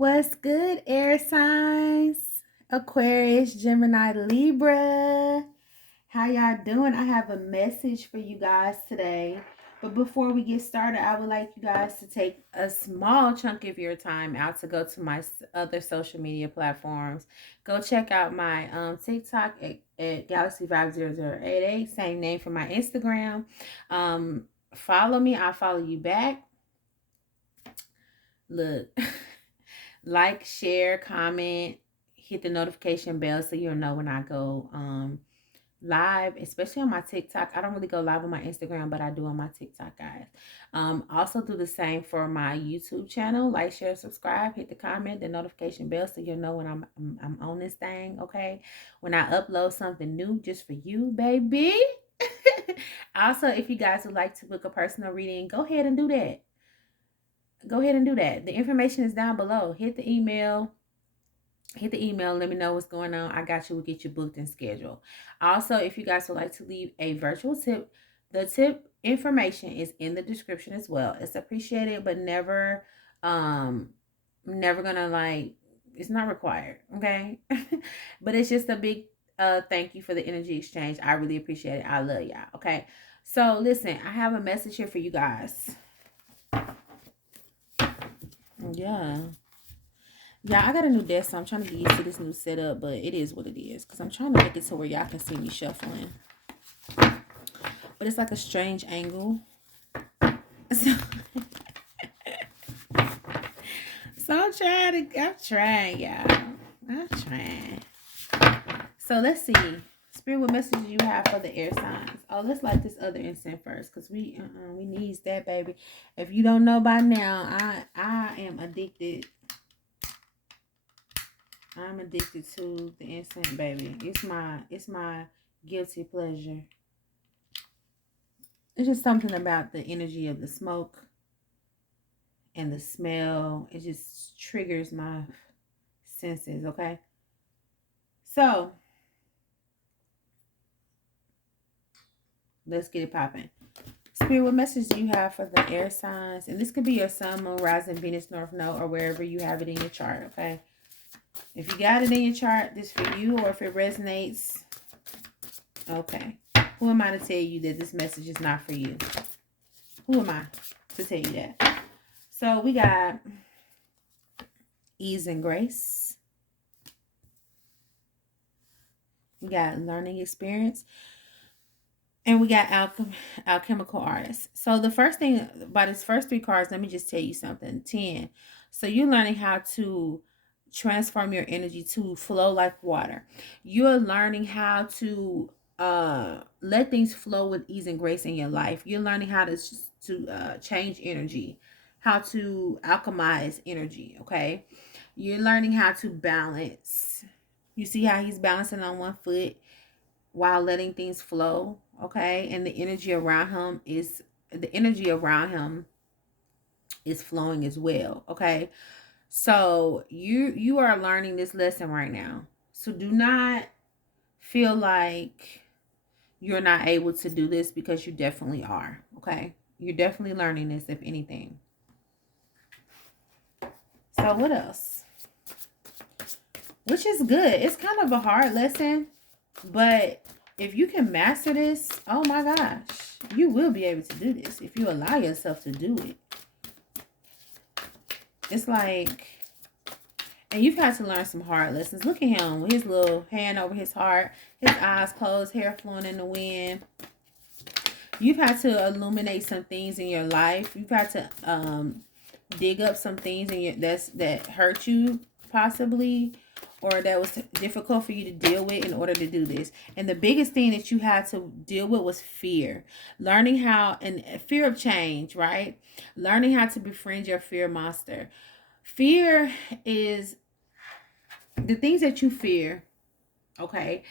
What's good, air signs? Aquarius, Gemini, Libra. How y'all doing? I have a message for you guys today. But before we get started, I would like you guys to take a small chunk of your time out to go to my other social media platforms. Go check out my TikTok at Galaxy50088, same name for my Instagram. Follow me, I'll follow you back. Look. Like, share, comment, hit the notification bell so you'll know when I go live, especially on my TikTok. I don't really go live on my Instagram, but I do on my TikTok, guys. Also do the same for my YouTube channel. Like, share, subscribe, hit the comment, the notification bell so you'll know when I'm on this thing, okay? When I upload something new just for you, baby. Also, if you guys would like to book a personal reading, go ahead and do that. Go ahead and do that. The information is down below. Hit the email. Let me know what's going on. I got you. We'll get you booked and scheduled. Also, if you guys would like to leave a virtual tip, the tip information is in the description as well. It's appreciated, but never gonna it's not required, okay? But it's just a big thank you for the energy exchange. I really appreciate it. I love y'all, okay? So listen, I have a message here for you guys. Yeah, I got a new desk, so I'm trying to get used to this new setup, but it is what it is, because I'm trying to make it to where y'all can see me shuffling. But it's like a strange angle. So, I'm trying, y'all. I'm trying. So let's see. Spirit, what message do you have for the air signs? Oh, let's light this other incense first, because we needs that, baby. If you don't know by now, I am addicted. I'm addicted to the incense, baby. It's my guilty pleasure. It's just something about the energy of the smoke and the smell. It just triggers my senses, okay? So, let's get it popping. Spirit, what message do you have for the air signs? And this could be your sun, moon, rising, Venus, North Node, or wherever you have it in your chart, okay? If you got it in your chart, this for you, or if it resonates, okay. Who am I to tell you that this message is not for you? Who am I to tell you that? So we got ease and grace. We got learning experience. And we got alchemical artist. So the first thing about these first three cards, let me just tell you something. 10. So you're learning how to transform your energy to flow like water. You're learning how to let things flow with ease and grace in your life. You're learning how to change energy, how to alchemize energy, okay? You're learning how to balance. You see how he's balancing on one foot while letting things flow, okay? And the energy around him is flowing as well, okay? So you are learning this lesson right now. So do not feel like you're not able to do this, because you definitely are, okay? You're definitely learning this, if anything. So what else? Which is good. It's kind of a hard lesson, but if you can master this, oh my gosh, you will be able to do this if you allow yourself to do it. It's like, and you've had to learn some hard lessons. Look at him with his little hand over his heart, his eyes closed, hair flowing in the wind. You've had to illuminate some things in your life. You've had to dig up some things in that hurt you, possibly, or that was difficult for you to deal with in order to do this. And the biggest thing that you had to deal with was fear. Learning how, and fear of change, right? Learning how to befriend your fear monster. Fear is the things that you fear, okay?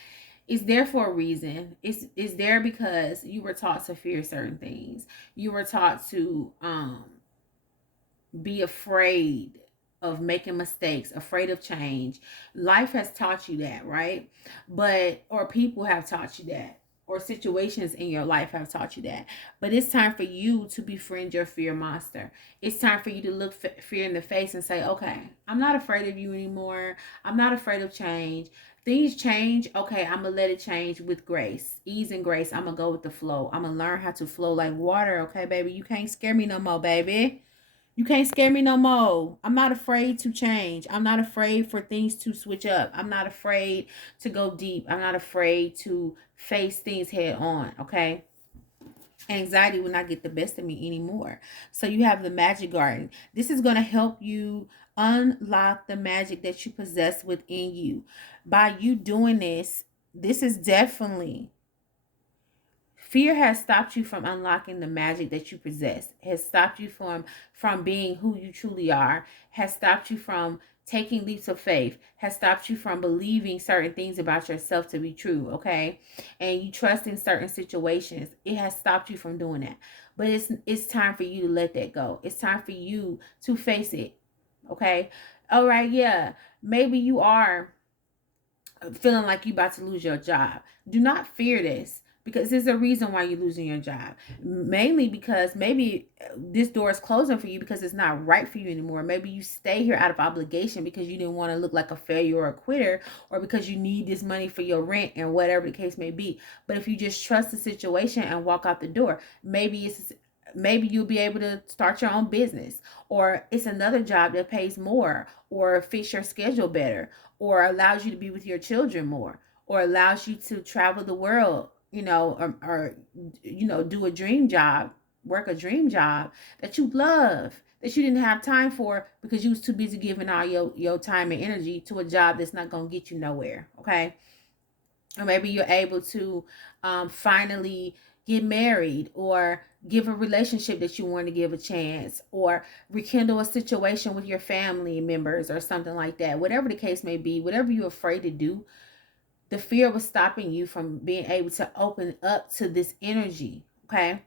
It's there for a reason. It's there because you were taught to fear certain things. You were taught to be afraid of making mistakes, afraid of change. Life has taught you that, right? Or people have taught you that. or situations in your life have taught you that. But it's time for you to befriend your fear monster. It's time for you to look fear in the face and say, okay, I'm not afraid of you anymore. I'm not afraid of change. Things change. Okay, I'm going to let it change with grace, ease and grace. I'm going to go with the flow. I'm going to learn how to flow like water. Okay, baby, you can't scare me no more, baby. You can't scare me no more. I'm not afraid to change. I'm not afraid for things to switch up. I'm not afraid to go deep. I'm not afraid to face things head on, okay? Anxiety will not get the best of me anymore. So you have the magic garden. This is going to help you unlock the magic that you possess within you. By you doing this is definitely, fear has stopped you from unlocking the magic that you possess, has stopped you from being who you truly are, has stopped you from taking leaps of faith, has stopped you from believing certain things about yourself to be true, okay? And you trust in certain situations. It has stopped you from doing that. But it's time for you to let that go. It's time for you to face it, okay? All right, yeah. Maybe you are feeling like you about to lose your job. Do not fear this, because there's a reason why you're losing your job. Mainly because maybe this door is closing for you because it's not right for you anymore. Maybe you stay here out of obligation because you didn't want to look like a failure or a quitter, or because you need this money for your rent, and whatever the case may be. But if you just trust the situation and walk out the door, maybe you'll be able to start your own business, or it's another job that pays more, or fits your schedule better, or allows you to be with your children more, or allows you to travel the world, or do a dream job, work a dream job that you love, that you didn't have time for because you was too busy giving all your time and energy to a job that's not going to get you nowhere, okay? Or maybe you're able to finally get married, or give a relationship that you want to give a chance, or rekindle a situation with your family members or something like that. Whatever the case may be, whatever you're afraid to do, the fear was stopping you from being able to open up to this energy, okay?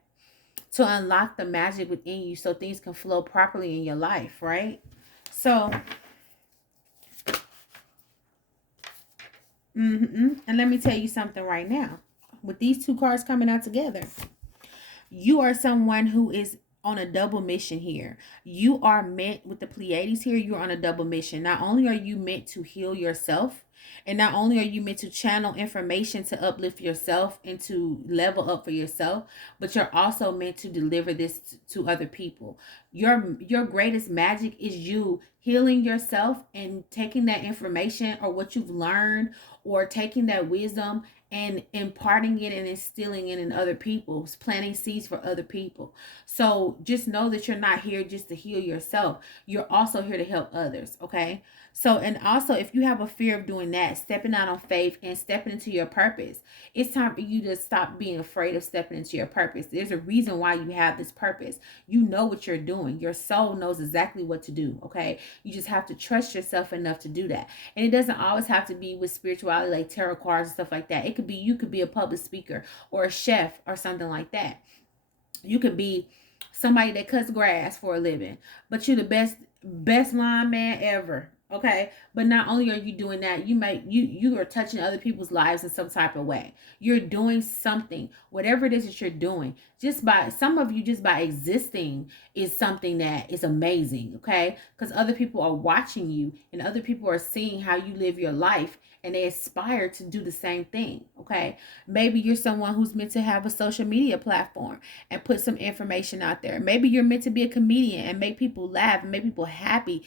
To unlock the magic within you so things can flow properly in your life, right? So, and let me tell you something right now. With these two cards coming out together, you are someone who is on a double mission here. You are meant, with the Pleiades here, you're on a double mission. Not only are you meant to heal yourself, and not only are you meant to channel information to uplift yourself and to level up for yourself, but you're also meant to deliver this to other people. Your greatest magic is you healing yourself and taking that information or what you've learned, or taking that wisdom and imparting it and instilling it in other people, planting seeds for other people. So just know that you're not here just to heal yourself. You're also here to help others, okay? So, and also, if you have a fear of doing that, stepping out on faith and stepping into your purpose, it's time for you to stop being afraid of stepping into your purpose. There's a reason why you have this purpose. You know what you're doing. Your soul knows exactly what to do, okay? You just have to trust yourself enough to do that. And it doesn't always have to be with spirituality, like tarot cards and stuff like that. It could be, you could be a public speaker or a chef or something like that. You could be somebody that cuts grass for a living, but you're the best lineman ever, okay? But not only are you doing that, you are touching other people's lives in some type of way. You're doing something, whatever it is that you're doing. Just by, some of you, just by existing is something that is amazing, okay? Because other people are watching you, and other people are seeing how you live your life, and they aspire to do the same thing, okay? Maybe you're someone who's meant to have a social media platform and put some information out there. Maybe you're meant to be a comedian and make people laugh and make people happy,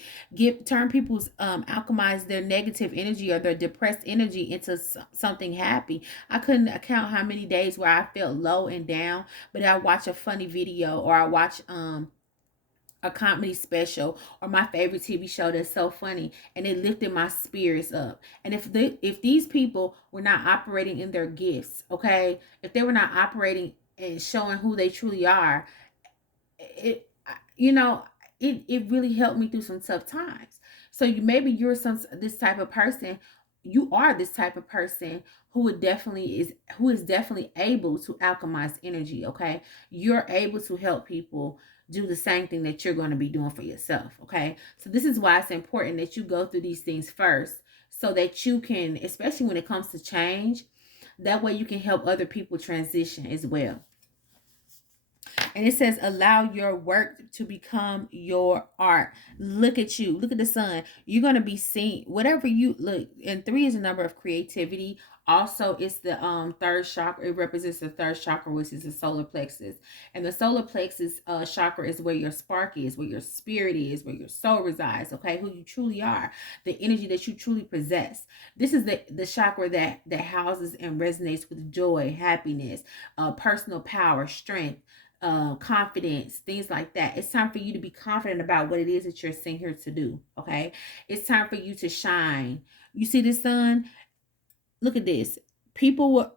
turn people's alchemize their negative energy or their depressed energy into something happy. I couldn't account how many days where I felt low and down, but I watch a funny video, or I watch a comedy special, or my favorite TV show that's so funny, and it lifted my spirits up. And if these people were not operating in their gifts, okay, if they were not operating and showing who they truly are, it it really helped me through some tough times. So maybe you're this type of person. You are this type of person who is definitely able to alchemize energy, okay? You're able to help people do the same thing that you're going to be doing for yourself, okay? So this is why it's important that you go through these things first, so that you can, especially when it comes to change, That way you can help other people transition as well. And it says, allow your work to become your art. Look at you. Look at the sun. You're going to be seen. Whatever you look. And 3 is a number of creativity. Also, it's the third chakra. It represents the third chakra, which is the solar plexus. And the solar plexus chakra is where your spark is, where your spirit is, where your soul resides. Okay, who you truly are, the energy that you truly possess. This is the chakra that houses and resonates with joy, happiness, personal power, strength, confidence, things like that. It's time for you to be confident about what it is that you're sent here to do. Okay, it's time for you to shine. You see the sun? Look at this. People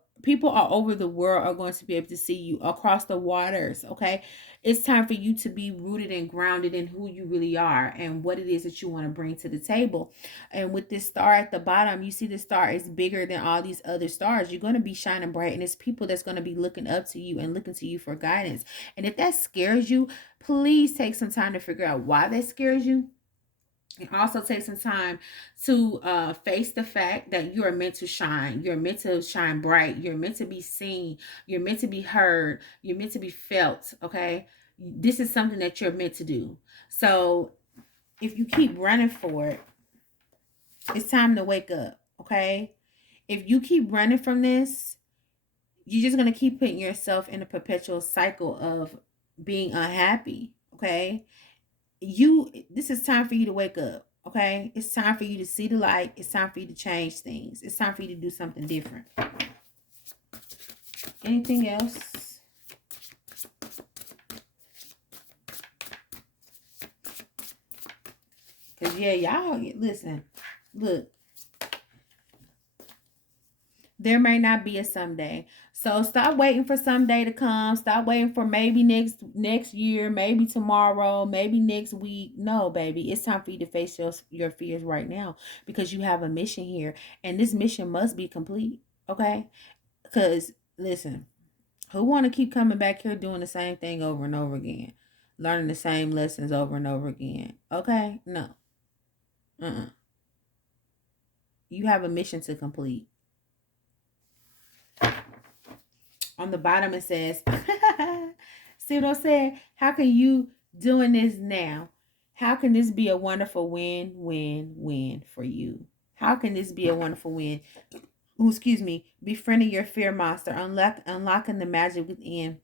all over the world are going to be able to see you across the waters. Okay, it's time for you to be rooted and grounded in who you really are and what it is that you want to bring to the table. And with this star at the bottom, you see the star is bigger than all these other stars. You're going to be shining bright, and it's people that's going to be looking up to you and looking to you for guidance. And if that scares you, please take some time to figure out why that scares you. And also take some time to face the fact that you are meant to shine. You're meant to shine bright. You're meant to be seen. You're meant to be heard. You're meant to be felt. Okay, this is something that you're meant to do. So if you keep running for it, it's time to wake up. Okay, if you keep running from this, you're just going to keep putting yourself in a perpetual cycle of being unhappy. Okay, this is time for you to wake up. Okay, it's time for you to see the light. It's time for you to change things. It's time for you to do something different. Anything else? Because yeah, y'all, listen, look, there may not be a someday. So stop waiting for someday to come. Stop waiting for maybe next year, maybe tomorrow, maybe next week. No, baby, it's time for you to face your fears right now, because you have a mission here, and this mission must be complete. Okay? Because listen, who want to keep coming back here doing the same thing over and over again, learning the same lessons over and over again? Okay? No. You have a mission to complete. On the bottom it says, see what I'm saying? How can you doing this now? How can this be a wonderful win for you? How can this be a wonderful win? Ooh, excuse me. Befriending your fear monster, unlocking the magic within,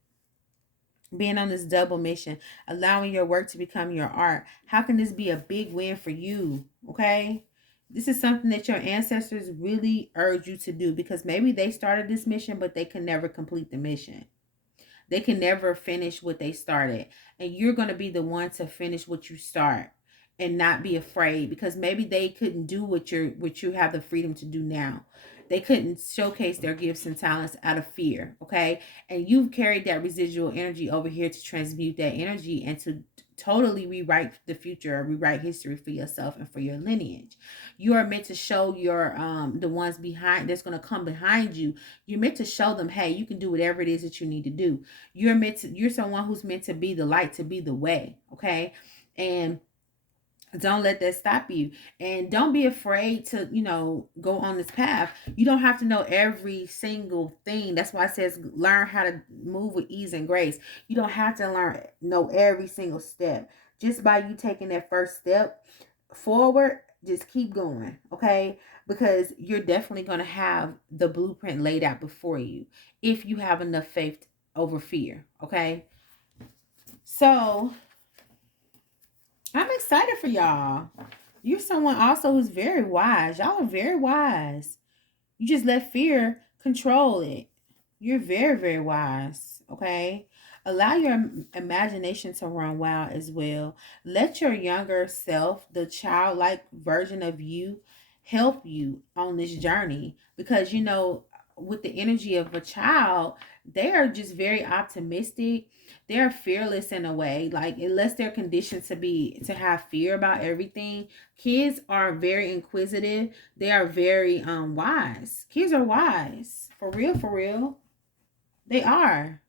being on this double mission, allowing your work to become your art. How can this be a big win for you? Okay? This is something that your ancestors really urge you to do, because maybe they started this mission, but they can never complete the mission. They can never finish what they started. And you're going to be the one to finish what you start and not be afraid, because maybe they couldn't do what you have the freedom to do now. They couldn't showcase their gifts and talents out of fear, okay? And you've carried that residual energy over here to transmute that energy and to totally rewrite the future, or rewrite history for yourself and for your lineage. You are meant to show your the ones behind that's going to come behind you. You're meant to show them, hey, you can do whatever it is that you need to do. You're someone who's meant to be the light, to be the way, okay? And don't let that stop you. And don't be afraid to, go on this path. You don't have to know every single thing. That's why it says learn how to move with ease and grace. You don't have to know every single step. Just by you taking that first step forward, just keep going, okay? Because you're definitely going to have the blueprint laid out before you if you have enough faith over fear, okay? So I'm excited for y'all. You're someone also who's very wise. Y'all are very wise. You just let fear control it. You're very, very wise. Okay? Allow your imagination to run wild as well. Let your younger self, the childlike version of you, help you on this journey. Because, with the energy of a child, they are just very optimistic. They're fearless in a way, like, unless they're conditioned to have fear about everything. Kids are very inquisitive. They are very wise. Kids are wise, for real. They are.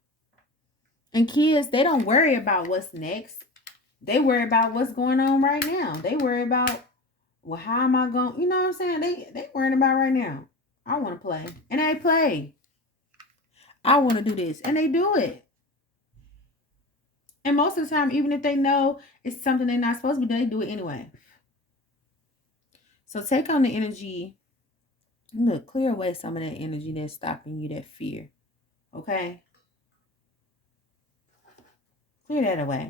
And kids, they don't worry about what's next. They worry about what's going on right now. They worry about, well, how am I going, you know what I'm saying? They worrying about right now. I want to play, and they play. I want to do this. And they do it. And most of the time, even if they know it's something they're not supposed to be doing, they do it anyway. So take on the energy. Look, clear away some of that energy that's stopping you, that fear. Okay? Clear that away.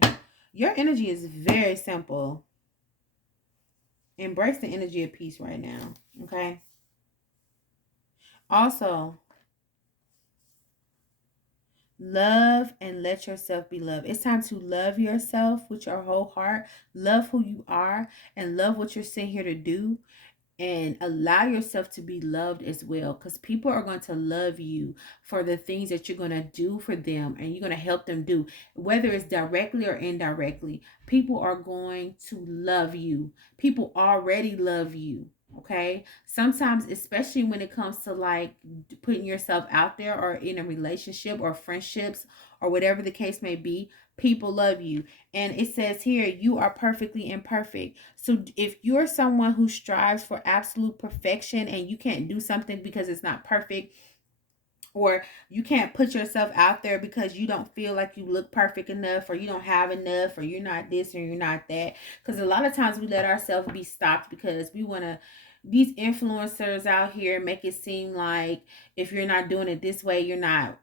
Your energy is very simple. Embrace the energy of peace right now. Okay? Also, love and let yourself be loved. It's time to love yourself with your whole heart. Love who you are and love what you're sent here to do. And allow yourself to be loved as well, because people are going to love you for the things that you're going to do for them and you're going to help them do, whether it's directly or indirectly. People are going to love you. People already love you. Okay, sometimes, especially when it comes to like putting yourself out there or in a relationship or friendships or whatever the case may be, people love you. And it says here, you are perfectly imperfect. So if you're someone who strives for absolute perfection and you can't do something because it's not perfect, or you can't put yourself out there because you don't feel like you look perfect enough, or you don't have enough, or you're not this or you're not that, because a lot of times we let ourselves be stopped because we want to, these influencers out here make it seem like if you're not doing it this way, you're not,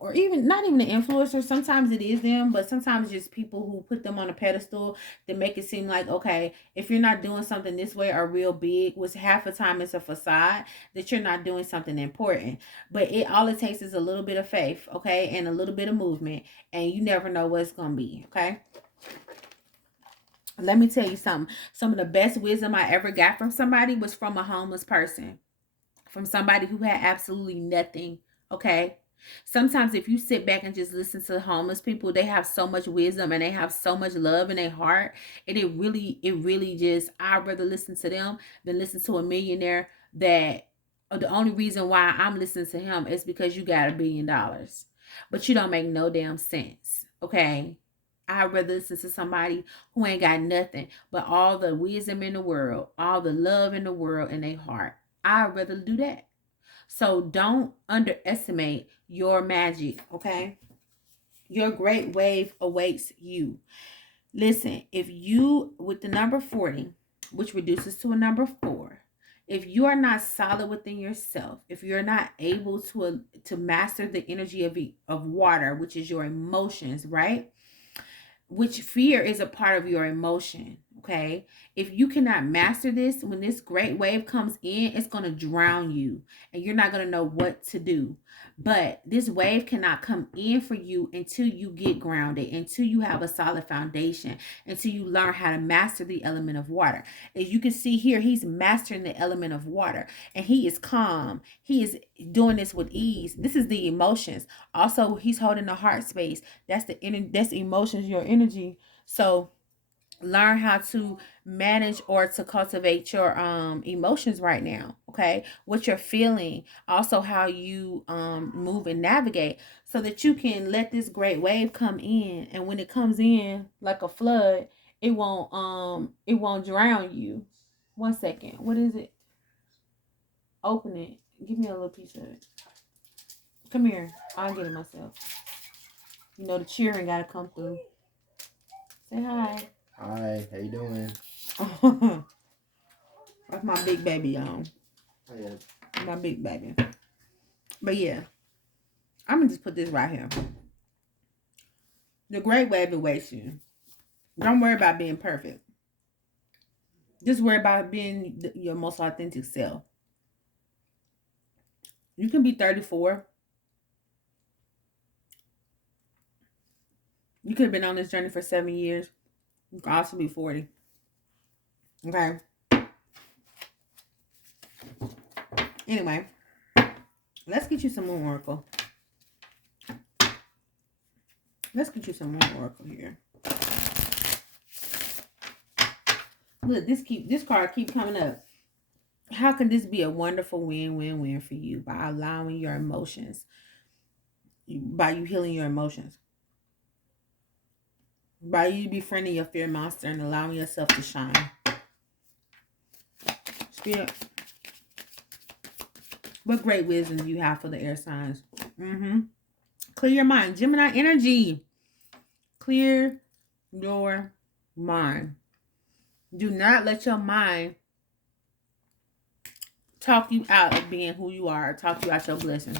or even not even the influencers. Sometimes it is them, but sometimes just people who put them on a pedestal that make it seem like, okay, if you're not doing something this way or real big, which half the time it's a facade, that you're not doing something important. But all it takes is a little bit of faith, okay, and a little bit of movement, and you never know what it's gonna be. Okay, let me tell you something. Some of the best wisdom I ever got from somebody was from a homeless person, from somebody who had absolutely nothing. Okay, sometimes if you sit back and just listen to homeless people, they have so much wisdom and they have so much love in their heart, and it really just, I'd rather listen to them than listen to a millionaire that, the only reason why I'm listening to him is because you got $1 billion, but you don't make no damn sense. Okay, I'd rather listen to somebody who ain't got nothing but all the wisdom in the world, all the love in the world in their heart. I'd rather do that. So don't underestimate your magic, okay? Your great wave awaits you. Listen, if you, with the number 40, which reduces to a number 4, if you are not solid within yourself, if you're not able to master the energy of water, which is your emotions, right? Which fear is a part of your emotion. Okay, if you cannot master this, when this great wave comes in, it's going to drown you and you're not going to know what to do. But this wave cannot come in for you until you get grounded, until you have a solid foundation, until you learn how to master the element of water. As you can see here, he's mastering the element of water and he is calm. He is doing this with ease. This is the emotions. Also, he's holding the heart space. That's that's emotions, your energy. So learn how to manage or to cultivate your emotions right now. Okay, what you're feeling, also how you move and navigate, so that you can let this great wave come in, and when it comes in like a flood, it won't drown you. One second, what is it? Open it, give me a little piece of it. Come here, I'll get it myself. The cheering gotta come through. Say hi. Hi, how you doing? That's my big baby on. Oh, yeah. My big baby. But yeah, I'm gonna just put this right here. The great wave awaits you. Don't worry about being perfect. Just worry about being your most authentic self. You can be 34. You could have been on this journey for 7 years. You could also be 40. Okay. Anyway, let's get you some more oracle. Let's get you some more oracle here. Look, this card keep coming up. How can this be a wonderful win-win-win for you? By allowing your emotions, by you healing your emotions, by you befriending your fear monster and allowing yourself to shine. Spirit, what great wisdom do you have for the air signs? Clear your mind. Gemini energy. Clear your mind. Do not let your mind talk you out of being who you are, or talk you out your blessing.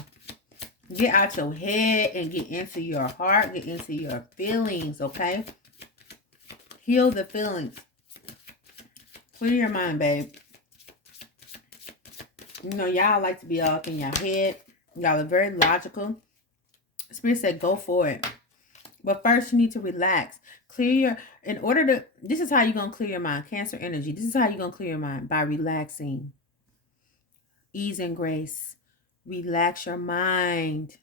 Get out your head and get into your heart, get into your feelings, okay? Heal the feelings. Clear your mind, babe. You know, y'all like to be all up in your head. Y'all are very logical. Spirit said, go for it. But first, you need to relax. Clear your... In order to... This is how you're going to clear your mind. Cancer energy. This is how you're going to clear your mind. By relaxing. Ease and grace. Relax your mind.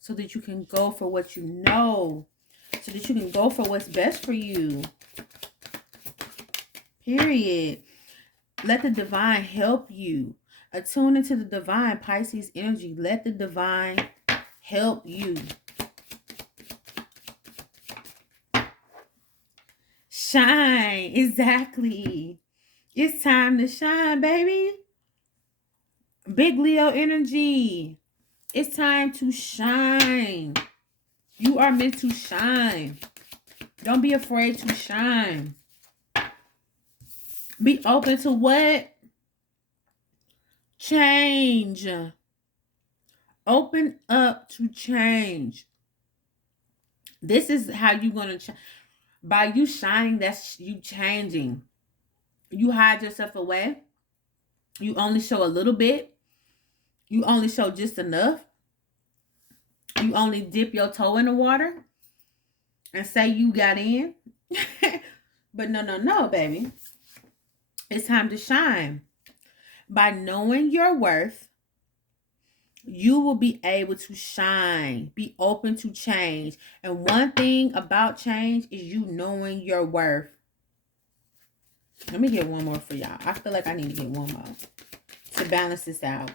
So that you can go for what you know. So that you can go for what's best for you. Period. Let the divine help you. Attune into the divine, Pisces energy. Let the divine help you. Shine. Exactly. It's time to shine, baby. Big Leo energy. It's time to shine. You are meant to shine. Don't be afraid to shine. Be open to what? Change. Open up to change. This is how you're going to change. By you shining, that's you changing. You hide yourself away. You only show a little bit. You only show just enough. You only dip your toe in the water and say you got in. But no, baby. It's time to shine. By knowing your worth, you will be able to shine. Be open to change. And one thing about change is you knowing your worth. Let me get one more for y'all. I feel like I need to get one more to balance this out.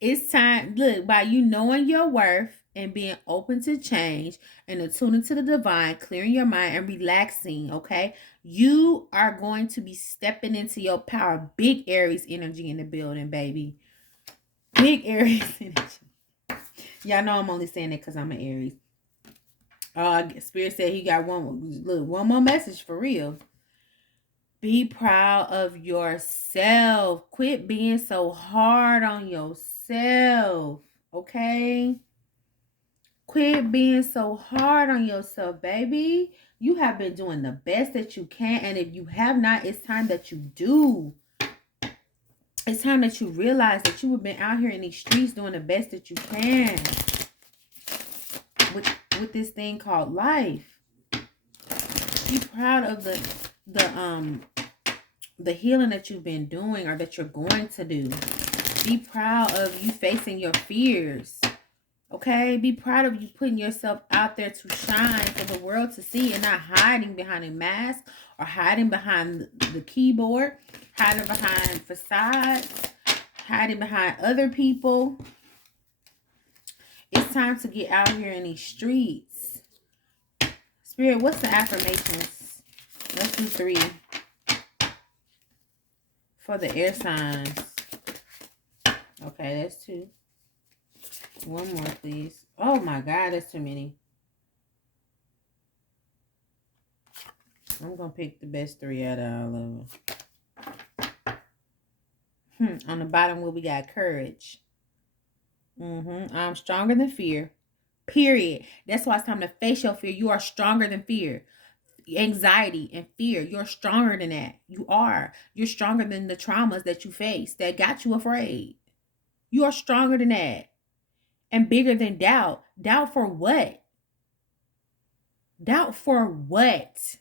It's time. Look, by you knowing your worth and being open to change and attuning to the divine, clearing your mind and relaxing, okay? You are going to be stepping into your power. Big Aries energy in the building, baby. Big Aries energy. Y'all know I'm only saying it because I'm an Aries. Spirit said he got one more message for real. Be proud of yourself. Quit being so hard on yourself. Okay? Quit being so hard on yourself, baby. You have been doing the best that you can. And if you have not, it's time that you do. It's time that you realize that you have been out here in these streets doing the best that you can. With this thing called life. Be proud of the healing that you've been doing or that you're going to do. Be proud of you facing your fears. Okay? Be proud of you putting yourself out there to shine for the world to see and not hiding behind a mask or hiding behind the keyboard, hiding behind facades, hiding behind other people. It's time to get out here in these streets. Spirit, what's the affirmations? Let's do 3. For the air signs. Okay, that's 2. One more, please. Oh my God, that's too many. I'm going to pick the best 3 out of all of them. On the bottom, we got courage. I'm stronger than fear. Period. That's why it's time to face your fear. You are stronger than fear. Anxiety and fear. You're stronger than that. You are. You're stronger than the traumas that you faced that got you afraid. You are stronger than that. And bigger than doubt. Doubt for what? Doubt for what?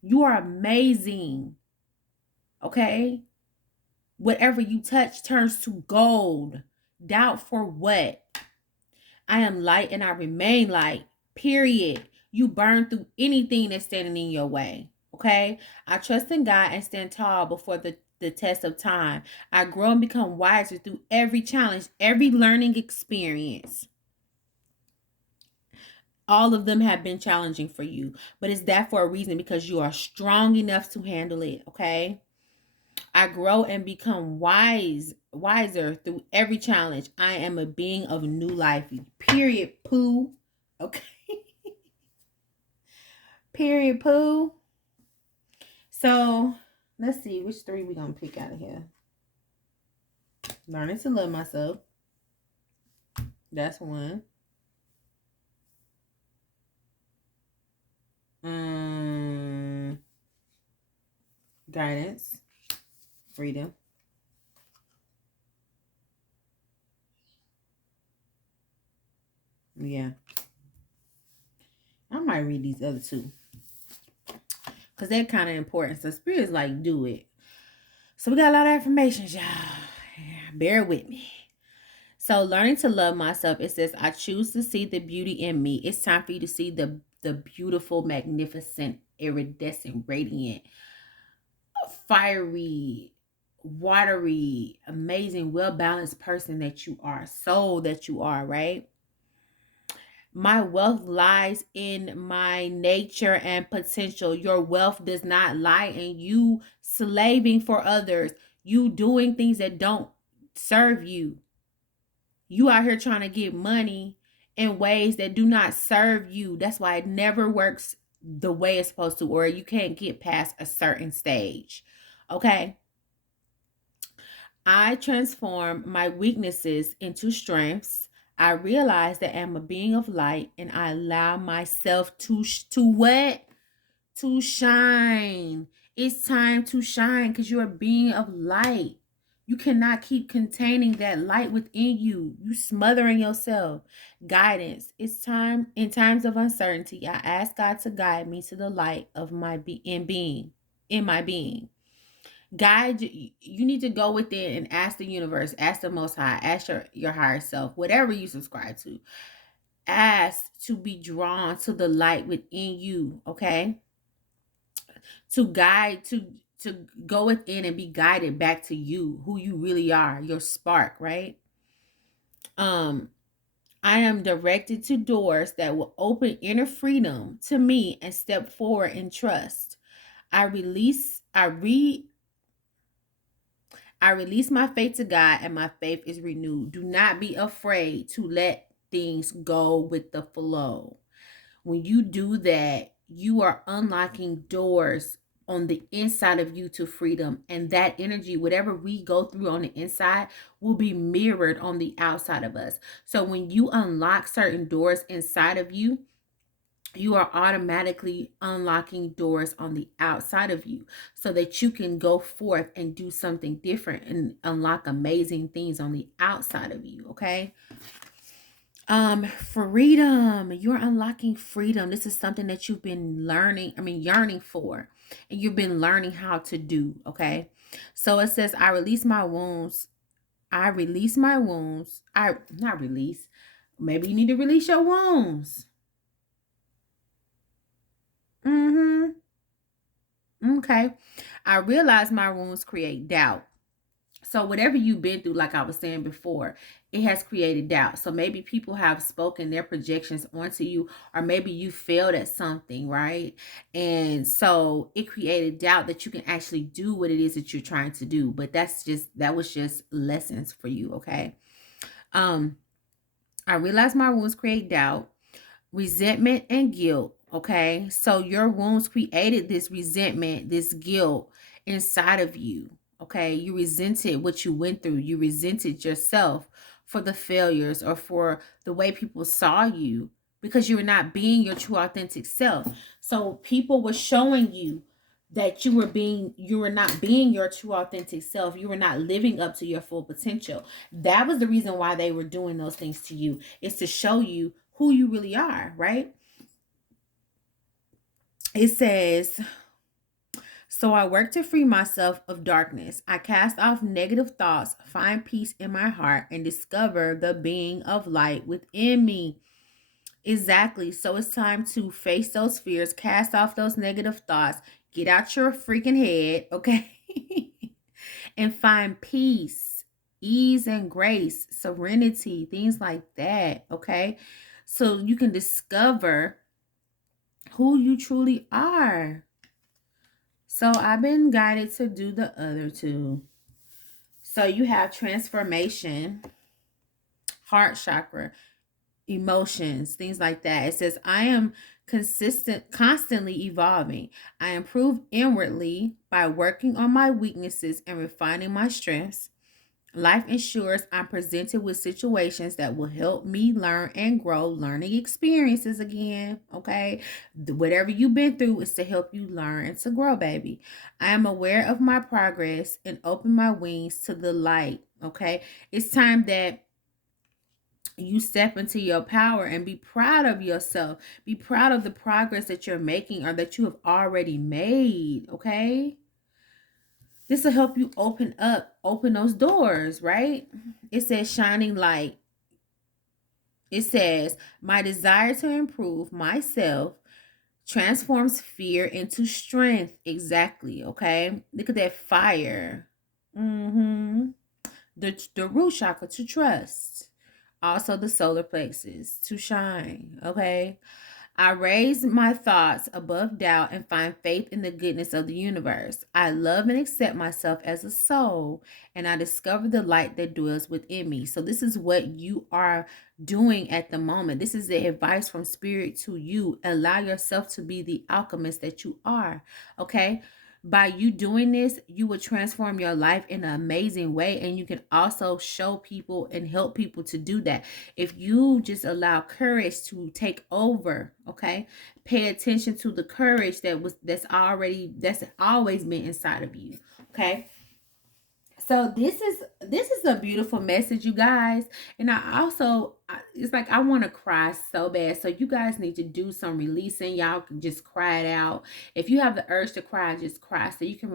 You are amazing. Okay? Whatever you touch turns to gold. Doubt for what? I am light and I remain light. Period. You burn through anything that's standing in your way. Okay? I trust in God and stand tall before the test of time. I grow and become wiser through every challenge, every learning experience. All of them have been challenging for you, but it's that for a reason, because you are strong enough to handle it. Okay? I grow and become wiser through every challenge. I am a being of new life. Period, poo. Okay. Period, poo. So let's see which three we gonna pick out of here. Learning to love myself. That's one. Guidance, freedom. Yeah. I might read these other two because they're kind of important. So Spirit's like, do it. So we got a lot of affirmations, y'all. Bear with me. So learning to love myself, it says, I choose to see the beauty in me. It's time for you to see the beautiful, magnificent, iridescent, radiant, fiery, watery, amazing, well-balanced person that you are, soul that you are, right? My wealth lies in my nature and potential. Your wealth does not lie in you slaving for others, you doing things that don't serve you. You out here trying to get money in ways that do not serve you. That's why it never works the way it's supposed to, or you can't get past a certain stage. Okay? I transform my weaknesses into strengths. I realize that I'm a being of light, and I allow myself to what? To shine. It's time to shine because you're a being of light. You cannot keep containing that light within you. You smothering yourself. Guidance. It's time in times of uncertainty. I ask God to guide me to the light of my being. Guide you need to go within and ask the universe, ask the Most High, ask your higher self, whatever you subscribe to. Ask to be drawn to the light within you, okay? To guide to go within and be guided back to you, who you really are, your spark, right? I am directed to doors that will open inner freedom to me and step forward in trust. I release my faith to God, and my faith is renewed. Do not be afraid to let things go with the flow. When you do that, you are unlocking doors on the inside of you to freedom. And that energy, whatever we go through on the inside, will be mirrored on the outside of us. So when you unlock certain doors inside of you, you are automatically unlocking doors on the outside of you so that you can go forth and do something different and unlock amazing things on the outside of you. Okay. Freedom. You're unlocking freedom. This is something that you've been yearning for, and you've been learning how to do. Okay. So it says, I release my wounds. I release my wounds. I not release. Maybe you need to release your wounds. Okay. I realize my wounds create doubt. So whatever you've been through, like I was saying before, it has created doubt. So maybe people have spoken their projections onto you, or maybe you failed at something, right? And so it created doubt that you can actually do what it is that you're trying to do. But that was just lessons for you, okay? I realize my wounds create doubt, resentment, and guilt. Okay, so your wounds created this resentment, this guilt inside of you. Okay, you resented what you went through, you resented yourself for the failures or for the way people saw you because you were not being your true authentic self. So people were showing you that you were not being your true authentic self. You were not living up to your full potential. That was the reason why they were doing those things to you, is to show you who you really are, right? It says, so I work to free myself of darkness. I cast off negative thoughts, find peace in my heart, and discover the being of light within me. Exactly. So it's time to face those fears, cast off those negative thoughts, get out your freaking head, okay? And find peace, ease, and grace, serenity, things like that, okay? So you can discover who you truly are. So I've been guided to do the other two. So you have transformation, heart chakra, emotions, things like that. It says, I am constantly evolving. I improve inwardly by working on my weaknesses and refining my strengths. Life ensures I'm presented with situations that will help me learn and grow, learning experiences again. Okay. Whatever you've been through is to help you learn and to grow, baby. I am aware of my progress and open my wings to the light. Okay. It's time that you step into your power and be proud of yourself. Be proud of the progress that you're making or that you have already made. Okay. This will help you open those doors, right? It says shining light. It says, my desire to improve myself transforms fear into strength. Exactly. Okay. Look at that fire. Mm-hmm. The root chakra, to trust. Also the solar plexus, to shine. Okay. I raise my thoughts above doubt and find faith in the goodness of the universe. I love and accept myself as a soul, and I discover the light that dwells within me. So, this is what you are doing at the moment. This is the advice from spirit to you. Allow yourself to be the alchemist that you are. Okay. By you doing this, you will transform your life in an amazing way, and you can also show people and help people to do that. If you just allow courage to take over, okay, pay attention to the courage that's always been inside of you. Okay. So this is a beautiful message, you guys. And it's like I want to cry so bad. So you guys need to do some releasing. Y'all can just cry it out. If you have the urge to cry, just cry so you can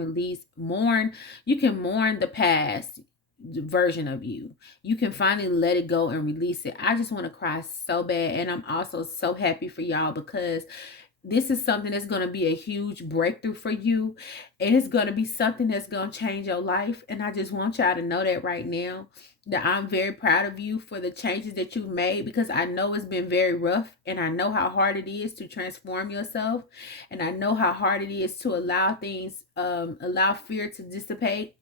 mourn. You can mourn the past version of you. You can finally let it go and release it. I just want to cry so bad, and I'm also so happy for y'all because this is something that's going to be a huge breakthrough for you, and it's going to be something that's going to change your life. And I just want y'all to know that right now, that I'm very proud of you for the changes that you've made, because I know it's been very rough, and I know how hard it is to transform yourself, and I know how hard it is to allow fear to dissipate,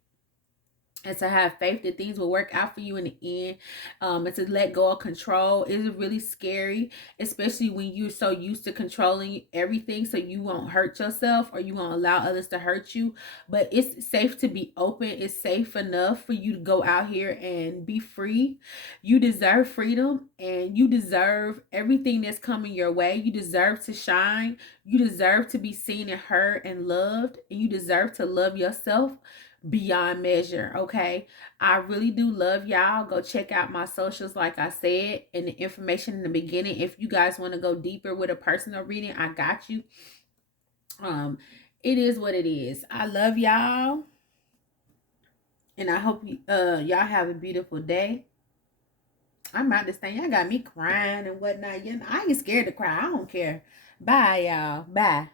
and to have faith that things will work out for you in the end, and to let go of control is really scary, especially when you're so used to controlling everything so you won't hurt yourself or you won't allow others to hurt you. But it's safe to be open. It's safe enough for you to go out here and be free. You deserve freedom, and you deserve everything that's coming your way. You deserve to shine. You deserve to be seen and heard and loved, and you deserve to love yourself beyond measure. Okay. I really do love y'all. Go check out my socials, like I said, and the information in the beginning. If you guys want to go deeper with a personal reading, I got you. It is what it is. I love y'all, and I hope y'all have a beautiful day. I'm about to say, y'all got me crying and whatnot. I ain't scared to cry. I don't care. Bye, y'all. Bye.